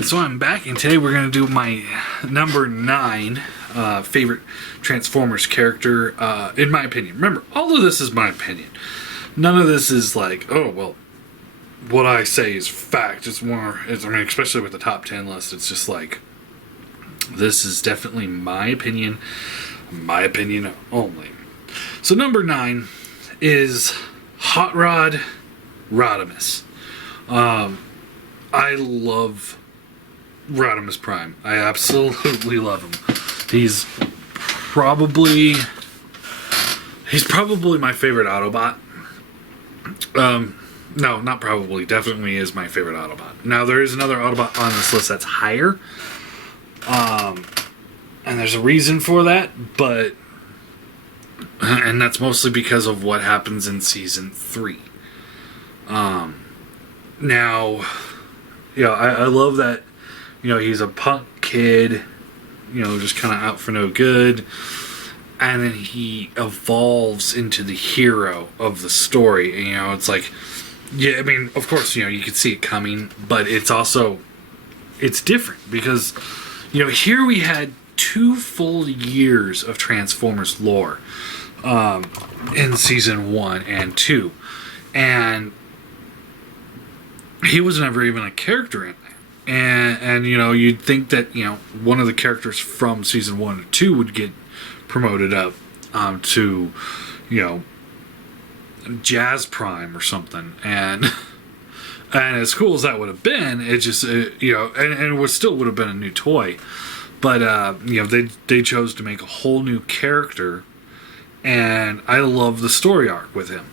Alright, so I'm back, and today we're going to do my number 9 favorite Transformers character, in my opinion. Remember, all of this is my opinion. None of this is like, oh, well, what I say is fact. It's more, especially with the top 10 list, it's just like, this is definitely my opinion only. So number 9 is Hot Rod Rodimus. I love Rodimus Prime. I absolutely love him. He's probably my favorite Autobot. No, not probably. Definitely is my favorite Autobot. Now, there is another Autobot on this list that's higher. And there's a reason for that, and that's mostly because of what happens in Season 3. Now, I love that, he's a punk kid, just kind of out for no good, and then he evolves into the hero of the story. It's like, of course, you could see it coming, but it's different because, here we had 2 full years of Transformers lore, in Season 1 and 2, and he was never even a character in there. And you'd think that, one of the characters from Season 1 or 2 would get promoted up to, Jazz Prime or something. And as cool as that would have been, it just, and it still would have been a new toy. But, they chose to make a whole new character. And I love the story arc with him.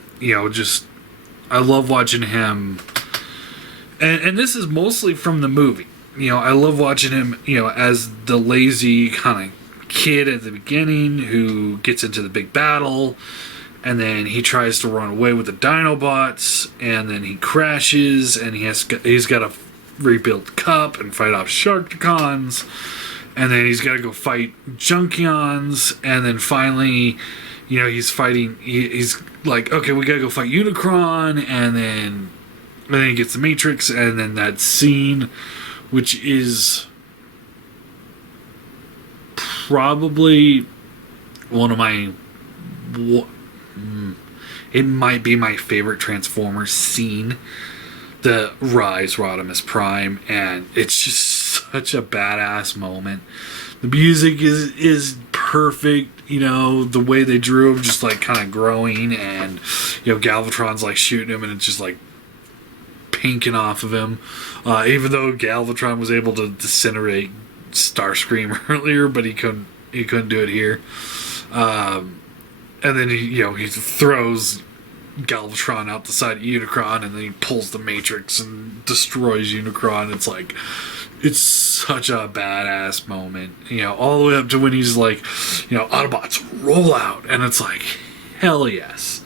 I love watching him. And this is mostly from the movie. I love watching him, as the lazy kind of kid at the beginning who gets into the big battle, and then he tries to run away with the Dinobots, and then he crashes, and he's got to rebuild Cup and fight off Sharkticons, and then he's got to go fight Junkions, and then finally, he's like, okay, we got to go fight Unicron, and then he gets the Matrix, and then that scene, which is probably one of my... It might be my favorite Transformers scene. The Rise Rodimus Prime, and it's just such a badass moment. The music is perfect. The way they drew him, just like kind of growing, and Galvatron's like shooting him, and it's just like pinking off of him, even though Galvatron was able to disintegrate Starscream earlier, but he couldn't do it here. And then he throws Galvatron out the side of Unicron, and then he pulls the Matrix and destroys Unicron. It's such a badass moment, all the way up to when he's like, Autobots roll out, and it's like, hell yes.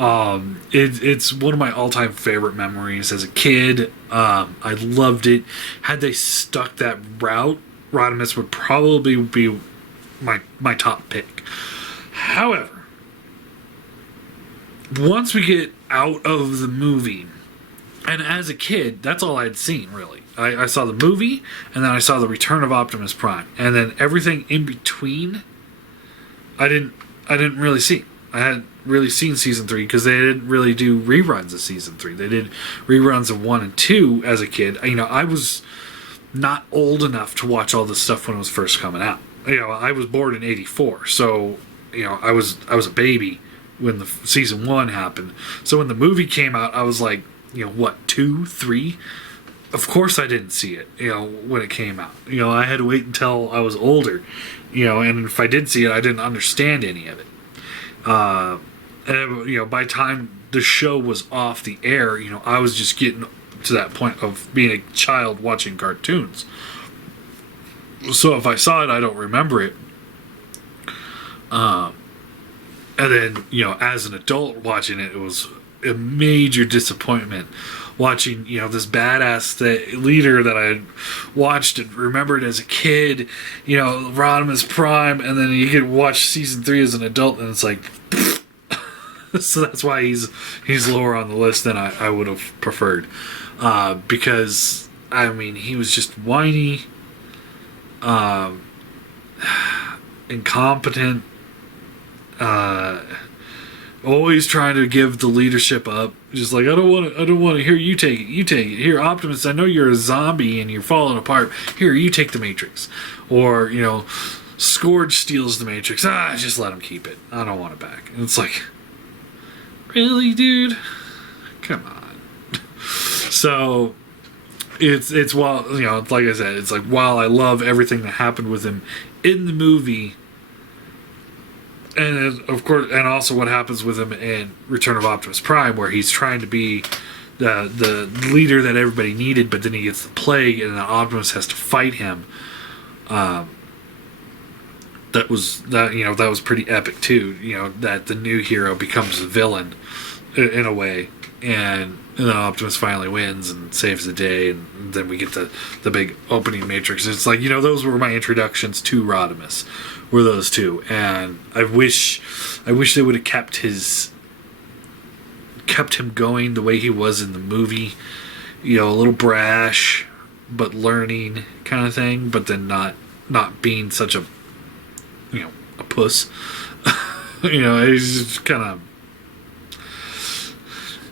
It's one of my all-time favorite memories as a kid. I loved it. Had they stuck that route, Rodimus would probably be my top pick. However, once we get out of the movie, and as a kid, that's all I'd seen, really. I saw the movie, and then I saw the Return of Optimus Prime, and then everything in between, I didn't really see. I hadn't really seen Season 3 because they didn't really do reruns of Season 3. They did reruns of 1 and 2 as a kid. I was not old enough to watch all this stuff when it was first coming out. I was born in '84, so I was a baby when the Season 1 happened. So when the movie came out, I was like, 2, 3? Of course I didn't see it, when it came out. I had to wait until I was older, and if I did see it, I didn't understand any of it. And by the time the show was off the air, I was just getting to that point of being a child watching cartoons. So if I saw it, I don't remember it. And then, as an adult watching it, it was a major disappointment watching, this badass leader that I had watched and remembered as a kid, Rodimus Prime, and then you could watch Season 3 as an adult, and it's like, so that's why he's lower on the list than I would have preferred, because I mean, he was just whiny, incompetent, always trying to give the leadership up. Just like, I don't want to. Here, you take it. Here, Optimus, I know you're a zombie and you're falling apart. Here, you take the Matrix. Or, Scourge steals the Matrix. Just let him keep it. I don't want it back. And it's like, really, dude? Come on. So it's while like I said, it's like, while I love everything that happened with him in the movie, and of course, and also what happens with him in Return of Optimus Prime, where he's trying to be the leader that everybody needed, but then he gets the plague, and then Optimus has to fight him. That was pretty epic too. That the new hero becomes the villain in a way, and then Optimus finally wins and saves the day, and then we get the big opening Matrix. It's like, those were my introductions to Rodimus, were those two, and I wish they would have kept him going the way he was in the movie. A little brash, but learning kind of thing, but then not being such a a puss. He's just kind of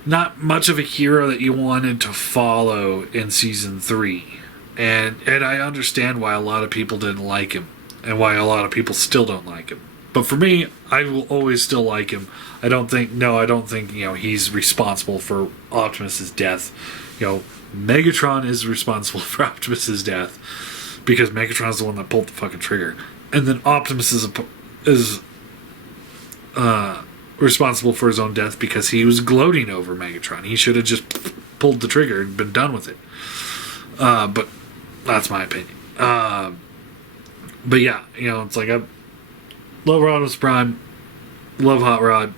not much of a hero that you wanted to follow in season 3, and I understand why a lot of people didn't like him, and why a lot of people still don't like him. But for me, I will always still like him. I don't think he's responsible for Optimus's death. Megatron is responsible for Optimus's death, because Megatron's the one that pulled the fucking trigger. And then Optimus is responsible for his own death because he was gloating over Megatron. He should have just pulled the trigger and been done with it. But that's my opinion. But yeah, it's like, I love Rodimus Prime, love Hot Rod.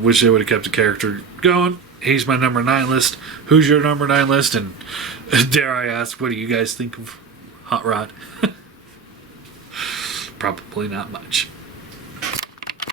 Wish they would have kept the character going. He's my number 9 list. Who's your number 9 list? And dare I ask, what do you guys think of Hot Rod? Probably not much.